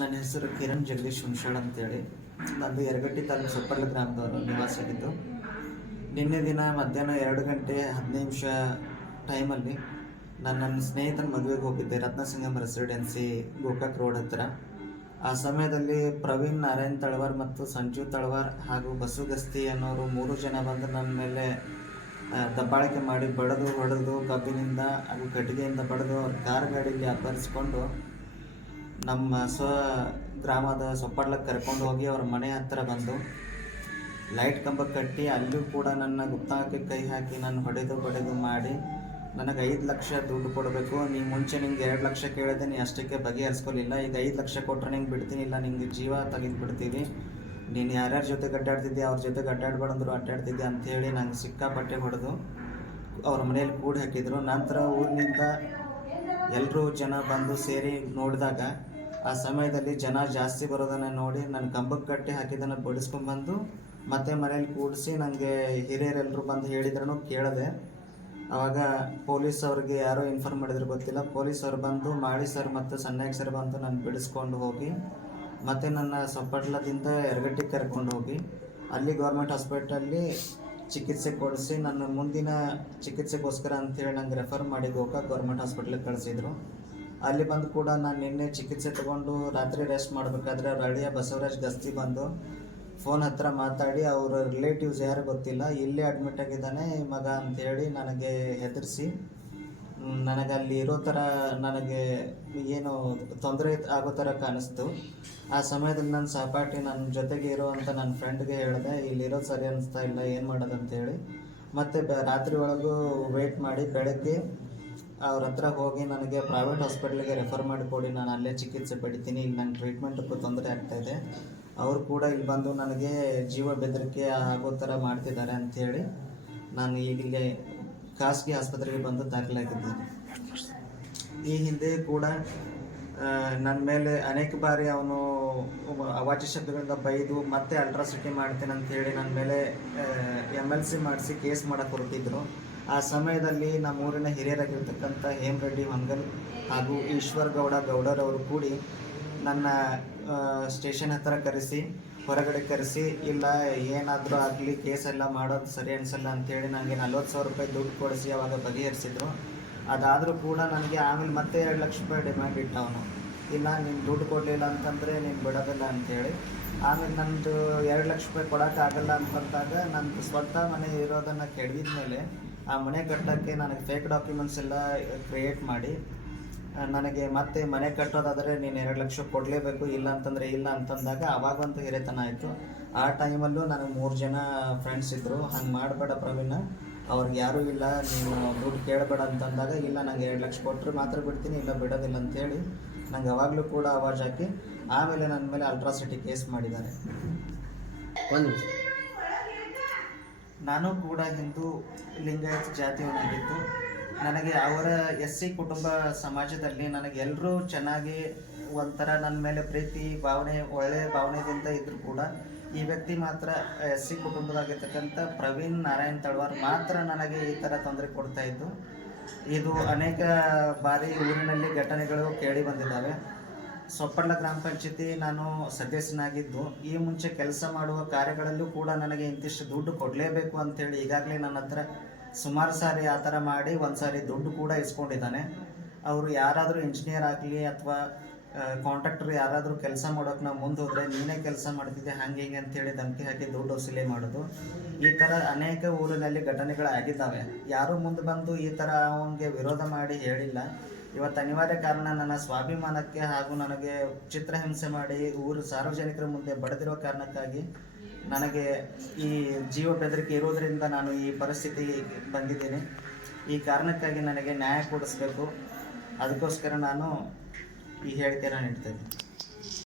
ನನ್ನ ಹೆಸರು ಕಿರಣ್ ಜಗದೀಶ್ ಹುಣಸಾಳ್ ಅಂತೇಳಿ. ನಂದು ಯರಗಟ್ಟಿ ತಾಲೂಕು ಸೊಪ್ಪಳ್ಳ ಗ್ರಾಮದವರು ನಿವಾಸಿಯಾಗಿದ್ದು. ನಿನ್ನೆ ದಿನ ಮಧ್ಯಾಹ್ನ 2 ಗಂಟೆ 15 ನಿಮಿಷ ಟೈಮಲ್ಲಿ ನನ್ನ ಸ್ನೇಹಿತನ ಮದುವೆಗೆ ಹೋಗಿದ್ದೆ, ರತ್ನಸಿಂಗಂ ರೆಸಿಡೆನ್ಸಿ ಗೋಕಾಕ್ ರೋಡ್ ಹತ್ತಿರ. ಆ ಸಮಯದಲ್ಲಿ ಪ್ರವೀಣ್ ನಾರಾಯಣ್ ತಳವಾರ್ ಮತ್ತು ಸಂಜು ತಳವಾರ್ ಹಾಗೂ ಬಸು ಗಸ್ತಿ ಅನ್ನೋರು 3 ಜನ ಬಂದು ನನ್ನ ಮೇಲೆ ದಬ್ಬಾಳಿಕೆ ಮಾಡಿ ಬಡಿದು ಹೊಡೆದು ಕಬ್ಬಿನಿಂದ ಹಾಗೂ ಕಟ್ಟಿಗೆಯಿಂದ ಬಡಿದು ಅವ್ರ ಕಾರ್ ಗಾಡಿಯಲ್ಲಿ ಅಪಹರಿಸ್ಕೊಂಡು ನಮ್ಮ ಗ್ರಾಮದ ಸೊಪ್ಪಡ್ಲಕ್ಕೆ ಕರ್ಕೊಂಡು ಹೋಗಿ ಅವ್ರ ಮನೆ ಹತ್ತಿರ ಬಂದು ಲೈಟ್ ಕಂಬಕ್ಕೆ ಕಟ್ಟಿ ಅಲ್ಲೂ ಕೂಡ ನನ್ನ ಗುಪ್ತಾಂಗಕ್ಕೆ ಕೈ ಹಾಕಿ ನಾನು ಹೊಡೆದು ಮಾಡಿ ನನಗೆ 5 ಲಕ್ಷ ದುಡ್ಡು ಕೊಡಬೇಕು, ನೀ ಮುಂಚೆ ನಿಂಗೆ 2 ಲಕ್ಷ ಕೇಳಿದೆ, ನೀ ಅಷ್ಟಕ್ಕೆ ಬಗೆಹರಿಸ್ಕೊಲಿಲ್ಲ, ಈಗ 5 ಲಕ್ಷ ಕೊಟ್ಟರೆ ನಿಂಗೆ ಬಿಡ್ತೀನಿ, ಇಲ್ಲ ನಿಂಗೆ ಜೀವ ತೆಗೆದು ಬಿಡ್ತೀವಿ, ನೀನು ಯಾರ್ಯಾರ ಜೊತೆಗೆ ಅಡ್ಡಾಡ್ತಿದ್ದೆ ಅವ್ರ ಜೊತೆಗೆ ಅಡ್ಡಾಡ್ಬೇಡಂದ್ರು ಅಡ್ಡಾಡ್ತಿದ್ದೆ ಅಂಥೇಳಿ ನಂಗೆ ಸಿಕ್ಕಾಪಟ್ಟೆ ಹೊಡೆದು ಅವ್ರ ಮನೆಯಲ್ಲಿ ಕೂಡಿ ಹಾಕಿದರು. ನಂತರ ಊರಿನಿಂದ ಎಲ್ಲರೂ ಜನ ಬಂದು ಸೇರಿ ನೋಡಿದಾಗ ಆ ಸಮಯದಲ್ಲಿ ಜನ ಜಾಸ್ತಿ ಬರೋದನ್ನು ನೋಡಿ ನನ್ನ ಕಂಬಕ್ಕೆ ಕಟ್ಟಿ ಹಾಕಿದ್ದನ್ನು ಬಡಿಸ್ಕೊಂಡ್ಬಂದು ಮತ್ತೆ ಮನೇಲಿ ಕೂಡಿಸಿ ನನಗೆ ಹಿರಿಯರೆಲ್ಲರೂ ಬಂದು ಹೇಳಿದ್ರೂ ಕೇಳಿದೆ. ಆವಾಗ ಪೊಲೀಸ್ ಅವ್ರಿಗೆ ಯಾರೋ ಇನ್ಫಾರ್ಮ್ ಮಾಡಿದ್ರು ಗೊತ್ತಿಲ್ಲ, ಪೊಲೀಸ್ ಅವ್ರು ಬಂದು ಮಾಡಿ ಸರ್ ಮತ್ತು ಸನ್ಯಾಗಿ ಸರ್ ಬಂದು ನಾನು ಬಿಡಿಸ್ಕೊಂಡು ಹೋಗಿ ಮತ್ತು ನನ್ನ ಸೊಪ್ಪಟ್ಲದಿಂದ ಯರಗಟ್ಟಿಗೆ ಕರ್ಕೊಂಡು ಹೋಗಿ ಅಲ್ಲಿ ಗೌರ್ಮೆಂಟ್ ಹಾಸ್ಪಿಟಲ್ಲಿ ಚಿಕಿತ್ಸೆ ಕೊಡಿಸಿ ನನ್ನ ಮುಂದಿನ ಚಿಕಿತ್ಸೆಗೋಸ್ಕರ ಅಂಥೇಳಿ ನಂಗೆ ರೆಫರ್ ಮಾಡಿ ಗೋಕಾಕ್ ಗೌರ್ಮೆಂಟ್ ಹಾಸ್ಪಿಟ್ಲಿಗೆ ಕಳಿಸಿದ್ರು. ಅಲ್ಲಿ ಬಂದು ಕೂಡ ನಾನು ನಿನ್ನೆ ಚಿಕಿತ್ಸೆ ತೊಗೊಂಡು ರಾತ್ರಿ ರೆಸ್ಟ್ ಮಾಡಬೇಕಾದ್ರೆ ಅವ್ರ ಹಳ್ಳಿಯ ಬಸವರಾಜ್ ಗಸ್ತಿ ಬಂದು ಫೋನ್ ಹತ್ತಿರ ಮಾತಾಡಿ ಅವರ ರಿಲೇಟಿವ್ಸ್ ಯಾರು ಗೊತ್ತಿಲ್ಲ, ಇಲ್ಲೇ ಅಡ್ಮಿಟ್ ಆಗಿದ್ದಾನೆ ಮಗ ಅಂಥೇಳಿ ನನಗೆ ಹೆದರಿಸಿ ನನಗೆ ಅಲ್ಲಿ ಇರೋ ಥರ ನನಗೆ ಏನು ತೊಂದರೆ ಆಗೋ ಥರ ಕಾಣಿಸ್ತು. ಆ ಸಮಯದಲ್ಲಿ ನನ್ನ ಸಹಪಾಠಿ ನನ್ನ ಜೊತೆಗೆ ಇರೋವಂಥ ನನ್ನ ಫ್ರೆಂಡ್ಗೆ ಹೇಳಿದೆ, ಇಲ್ಲಿರೋದು ಸರಿ ಅನ್ನಿಸ್ತಾ ಇಲ್ಲ, ಏನು ಮಾಡೋದು ಅಂತೇಳಿ. ಮತ್ತು ರಾತ್ರಿ ಒಳಗೂ ವೆಯ್ಟ್ ಮಾಡಿ ಬೆಳಗ್ಗೆ ಅವ್ರ ಹತ್ರ ಹೋಗಿ ನನಗೆ ಪ್ರೈವೇಟ್ ಹಾಸ್ಪಿಟ್ಲಿಗೆ ರೆಫರ್ ಮಾಡಿಕೊಡಿ, ನಾನು ಅಲ್ಲೇ ಚಿಕಿತ್ಸೆ ಪಡಿತೀನಿ, ಇಲ್ಲಿ ನಂಗೆ ಟ್ರೀಟ್ಮೆಂಟಕ್ಕೂ ತೊಂದರೆ ಆಗ್ತಾಯಿದೆ, ಅವರು ಕೂಡ ಇಲ್ಲಿ ಬಂದು ನನಗೆ ಜೀವ ಬೆದರಿಕೆ ಆಗೋ ಥರ ಮಾಡ್ತಿದ್ದಾರೆ ಅಂಥೇಳಿ ನಾನು ಈಗಲೇ ಖಾಸಗಿ ಆಸ್ಪತ್ರೆಗೆ ಬಂದು ದಾಖಲಾಗಿದ್ದೇನೆ. ಈ ಹಿಂದೆ ಕೂಡ ನನ್ನ ಮೇಲೆ ಅನೇಕ ಬಾರಿ ಅವನು ಅವಾಚ್ಯ ಶಬ್ದಗಳಿಂದ ಬೈದು ಮತ್ತೆ ಅಲ್ಟ್ರಾಸಿಟಿ ಮಾಡ್ತೇನೆ ಅಂಥೇಳಿ ನನ್ನ ಮೇಲೆ MLC ಮಾಡಿಸಿ ಕೇಸ್ ಮಾಡೋಕ್ಕೆ ಹೊರಟಿದ್ರು. ಆ ಸಮಯದಲ್ಲಿ ನಮ್ಮ ಊರಿನ ಹಿರಿಯರಾಗಿರ್ತಕ್ಕಂಥ ಹೇಮರೆಡ್ಡಿ ಹೊಂಗಲ್ ಹಾಗೂ ಈಶ್ವರ್ ಗೌಡರವರು ಕೂಡಿ ನನ್ನ ಸ್ಟೇಷನ್ ಹತ್ತಿರ ಕರೆಸಿ ಹೊರಗಡೆ ಕರೆಸಿ, ಇಲ್ಲ ಏನಾದರೂ ಆಗಲಿ ಕೇಸೆಲ್ಲ ಮಾಡೋದು ಸರಿ ಅನಿಸಲ್ಲ ಅಂಥೇಳಿ ನನಗೆ 40,000 ರೂಪಾಯಿ ದುಡ್ಡು ಕೊಡಿಸಿ ಅವಾಗ ಬಗೆಹರಿಸಿದ್ರು. ಅದಾದರೂ ಕೂಡ ನನಗೆ ಆಮೇಲೆ ಮತ್ತೆ 2 ಲಕ್ಷ ರೂಪಾಯಿ ಡಿಮ್ಯಾಂಡ್ ಇಟ್ಟು ಅವನು, ಇಲ್ಲ ನೀನು ದುಡ್ಡು ಕೊಡಲಿಲ್ಲ ಅಂತಂದರೆ ನೀನು ಬಿಡೋದಿಲ್ಲ ಅಂಥೇಳಿ. ಆಮೇಲೆ ನನ್ನದು 2 ಲಕ್ಷ ರೂಪಾಯಿ ಕೊಡೋಕ್ಕಾಗಲ್ಲ ಅಂತಂದಾಗ ನಂದು ಸ್ವಂತ ಮನೆ ಇರೋದನ್ನು ಕೆಡವಿದ ಮೇಲೆ ಆ ಮನೆ ಕಟ್ಟೋಕ್ಕೆ ನನಗೆ ಫೇಕ್ ಡಾಕ್ಯುಮೆಂಟ್ಸ್ ಎಲ್ಲ ಕ್ರಿಯೇಟ್ ಮಾಡಿ ನನಗೆ ಮತ್ತೆ ಮನೆ ಕಟ್ಟೋದಾದರೆ ನೀನು 2 ಲಕ್ಷ ಕೊಡಲೇಬೇಕು, ಇಲ್ಲ ಅಂತಂದರೆ ಇಲ್ಲ ಅಂತಂದಾಗ ಅವಾಗಂತೂ ಹಿರೇತನ ಆಯಿತು. ಆ ಟೈಮಲ್ಲೂ ನನಗೆ 3 ಜನ ಫ್ರೆಂಡ್ಸ್ ಇದ್ದರು, ಹಂಗೆ ಮಾಡಬೇಡ ಪ್ರವೀಣ, ಅವ್ರಿಗೆ ಯಾರೂ ಇಲ್ಲ, ನೀನು ದುಡ್ಡು ಕೇಳಬೇಡ ಅಂತಂದಾಗ ಇಲ್ಲ ನಂಗೆ 2 ಲಕ್ಷ ಕೊಟ್ಟರೆ ಮಾತ್ರ ಬಿಡ್ತೀನಿ, ಇಲ್ಲ ಬಿಡೋದಿಲ್ಲ ಅಂಥೇಳಿ ನಂಗೆ ಅವಾಗಲೂ ಕೂಡ ಆವಾಜ್ ಹಾಕಿ ಆಮೇಲೆ ನನ್ನ ಮೇಲೆ ಅಲ್ಟ್ರಾಸಿಟಿ ಕೇಸ್ ಮಾಡಿದ್ದಾರೆ. ನಾನು ಕೂಡ ಹಿಂದೂ ಲಿಂಗಾಯತ ಜಾತಿಯವನಾಗಿದ್ದು ನನಗೆ ಅವರ SC ಕುಟುಂಬ ಸಮಾಜದಲ್ಲಿ ನನಗೆ ಎಲ್ಲರೂ ಚೆನ್ನಾಗಿ ಒಂಥರ ನನ್ನ ಮೇಲೆ ಪ್ರೀತಿ ಭಾವನೆ ಒಳ್ಳೆಯ ಭಾವನೆಯಿಂದ ಇದ್ದರೂ ಕೂಡ ಈ ವ್ಯಕ್ತಿ ಮಾತ್ರ SC ಕುಟುಂಬದಾಗಿರ್ತಕ್ಕಂಥ ಪ್ರವೀಣ್ ನಾರಾಯಣ್ ತಳವಾರ್ ಮಾತ್ರ ನನಗೆ ಈ ಥರ ತೊಂದರೆ ಕೊಡ್ತಾಯಿದ್ದು. ಇದು ಅನೇಕ ಬಾರಿ ಊರಿನಲ್ಲಿ ಘಟನೆಗಳು ಕೇಳಿ ಬಂದಿದ್ದಾವೆ. ಸೊಪ್ಪಳ್ಳ ಗ್ರಾಮ ಪಂಚಾಯತಿ ನಾನು ಸದಸ್ಯನಾಗಿದ್ದು ಈ ಮುಂಚೆ ಕೆಲಸ ಮಾಡುವ ಕಾರ್ಯಗಳಲ್ಲೂ ಕೂಡ ನನಗೆ ಇಂತಿಷ್ಟು ದುಡ್ಡು ಕೊಡಲೇಬೇಕು ಅಂಥೇಳಿ ಈಗಾಗಲೇ ನನ್ನ ಹತ್ರ ಸುಮಾರು ಸಾರಿ ಆ ಥರ ಮಾಡಿ ಒಂದು ಸಾರಿ ದುಡ್ಡು ಕೂಡ ಇಸ್ಕೊಂಡಿದ್ದಾನೆ. ಅವರು ಯಾರಾದರೂ ಇಂಜಿನಿಯರ್ ಆಗಲಿ ಅಥವಾ ಕಾಂಟ್ರಾಕ್ಟರ್ ಯಾರಾದರೂ ಕೆಲಸ ಮಾಡೋಕೆ ನಾವು ಮುಂದೆ ಹೋದರೆ ನೀನೇ ಕೆಲಸ ಮಾಡ್ತಿದ್ದೆ ಹಾಗೆ ಹೀಗೆ ಅಂಥೇಳಿ ಧಮಕಿ ಹಾಕಿ ದುಡ್ಡು ವಸೂಲಿ ಮಾಡೋದು, ಈ ಥರ ಅನೇಕ ಊರಿನಲ್ಲಿ ಘಟನೆಗಳಾಗಿದ್ದಾವೆ. ಯಾರೂ ಮುಂದೆ ಬಂದು ಈ ಥರ ಅವನಿಗೆ ವಿರೋಧ ಮಾಡಿ ಹೇಳಿಲ್ಲ. ಇವತ್ತು ಅನಿವಾರ್ಯ ಕಾರಣ ನನ್ನ ಸ್ವಾಭಿಮಾನಕ್ಕೆ ಹಾಗೂ ನನಗೆ ಚಿತ್ರಹಿಂಸೆ ಮಾಡಿ ಊರು ಸಾರ್ವಜನಿಕರ ಮುಂದೆ ಬಡಿದಿರೋ ಕಾರಣಕ್ಕಾಗಿ ನನಗೆ ಈ ಜೀವ ಬೆದರಿಕೆ ಇರೋದರಿಂದ ನಾನು ಈ ಪರಿಸ್ಥಿತಿ ಬಂದಿದ್ದೀನಿ. ಈ ಕಾರಣಕ್ಕಾಗಿ ನನಗೆ ನ್ಯಾಯ ಕೊಡಿಸ್ಬೇಕು, ಅದಕ್ಕೋಸ್ಕರ ನಾನು ಈ ಹೇಳಿಕೆಯನ್ನು ನೀಡ್ತೇನೆ.